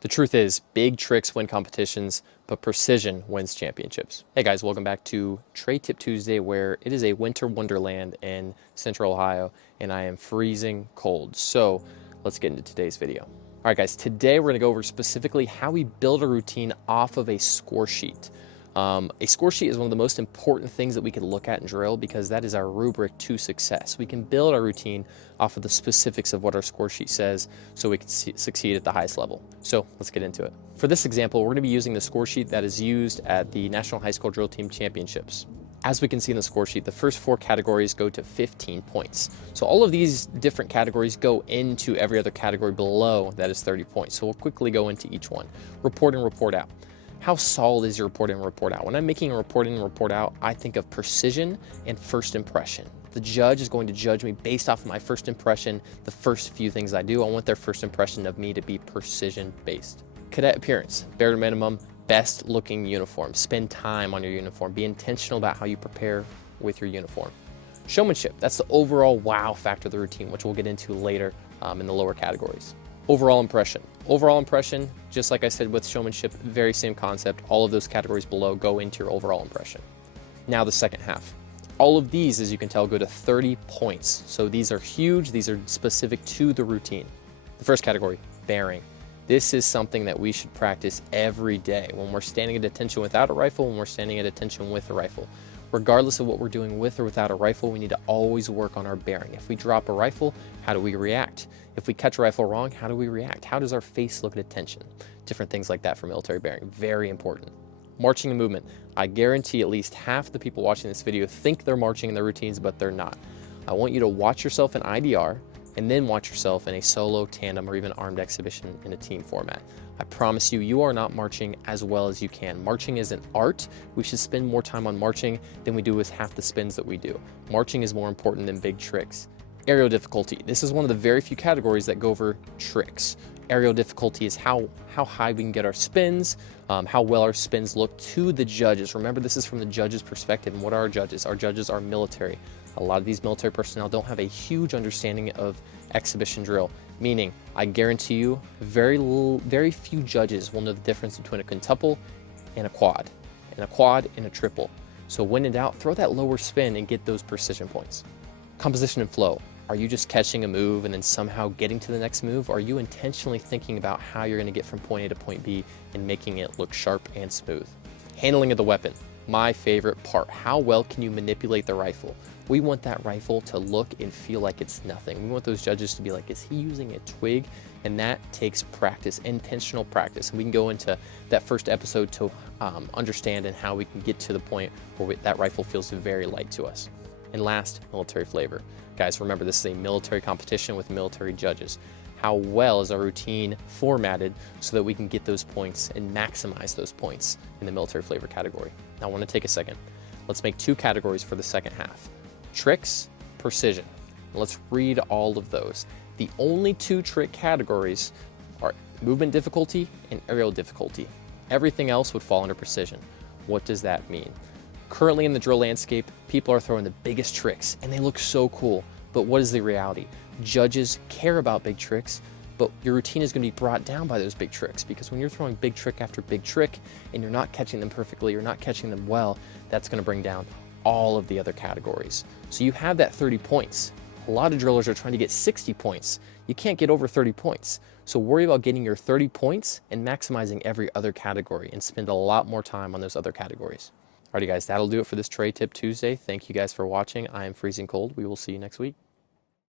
The truth is, big tricks win competitions, but precision wins championships. Hey guys, welcome back to Trey Tip Tuesday, where it is a winter wonderland in central Ohio, and I am freezing cold. So let's get into today's video. All right, guys, today we're going to go over specifically how we build a routine off of a score sheet. A score sheet is one of the most important things that we can look at in drill because that is our rubric to success. We can build our routine off of the specifics of what our score sheet says so we can succeed at the highest level. So let's get into it. For this example, we're going to be using the score sheet that is used at the National High School Drill Team Championships. As we can see in the score sheet, the first 4 categories go to 15 points. So all of these different categories go into every other category below that is 30 points. So we'll quickly go into each one. Report and report out. How solid is your report in and report out? When I'm making a report in and report out, I think of precision and first impression. The judge is going to judge me based off of my first impression, the first few things I do. I want their first impression of me to be precision based. Cadet appearance, bare minimum, best looking uniform. Spend time on your uniform. Be intentional about how you prepare with your uniform. Showmanship, that's the overall wow factor of the routine, which we'll get into later in the lower categories. Overall impression. Overall impression, just like I said with showmanship, very same concept. All of those categories below go into your overall impression. Now the second half. All of these, as you can tell, go to 30 points. So these are huge. These are specific to the routine. The first category, bearing. This is something that we should practice every day when we're standing at attention without a rifle, when we're standing at attention with a rifle. Regardless of what we're doing with or without a rifle, we need to always work on our bearing. If we drop a rifle, how do we react? If we catch a rifle wrong, how do we react? How does our face look at attention? Different things like that for military bearing, very important. Marching and movement. I guarantee at least half the people watching this video think they're marching in their routines, but they're not. I want you to watch yourself in IDR and then watch yourself in a solo, tandem, or even armed exhibition in a team format. I promise you, you are not marching as well as you can. Marching is an art. We should spend more time on marching than we do with half the spins that we do. Marching is more important than big tricks. Aerial difficulty. This is one of the very few categories that go over tricks. Aerial difficulty is how high we can get our spins, how well our spins look to the judges. Remember, this is from the judge's perspective. And what are our judges? Our judges are military. A lot of these military personnel don't have a huge understanding of exhibition drill, meaning I guarantee you very few judges will know the difference between a quintuple and a quad and a triple. So when in doubt, throw that lower spin and get those precision points. Composition and flow. Are you just catching a move and then somehow getting to the next move? Or are you intentionally thinking about how you're going to get from point A to point B and making it look sharp and smooth? Handling of the weapon. My favorite part. How well can you manipulate the rifle? We want that rifle to look and feel like it's nothing. We want those judges to be like, is he using a twig? And that takes practice, intentional practice. And we can go into that first episode to understand and how we can get to the point where that rifle feels very light to us. And last, military flavor. Guys, remember, this is a military competition with military judges. How well is our routine formatted so that we can get those points and maximize those points in the military flavor category? Now, I want to take a second. Let's make 2 categories for the second half. Tricks, precision. Let's read all of those. The only 2 trick categories are movement difficulty and aerial difficulty. Everything else would fall under precision. What does that mean? Currently in the drill landscape, people are throwing the biggest tricks and they look so cool. But what is the reality? Judges care about big tricks, but your routine is going to be brought down by those big tricks, because when you're throwing big trick after big trick and you're not catching them perfectly, you're not catching them well, that's going to bring down all of the other categories. So you have that 30 points. A lot of drillers are trying to get 60 points. You can't get over 30 points. So worry about getting your 30 points and maximizing every other category and spend a lot more time on those other categories. Alrighty guys, that'll do it for this Trey Tip Tuesday. Thank you guys for watching. I am freezing cold. We will see you next week.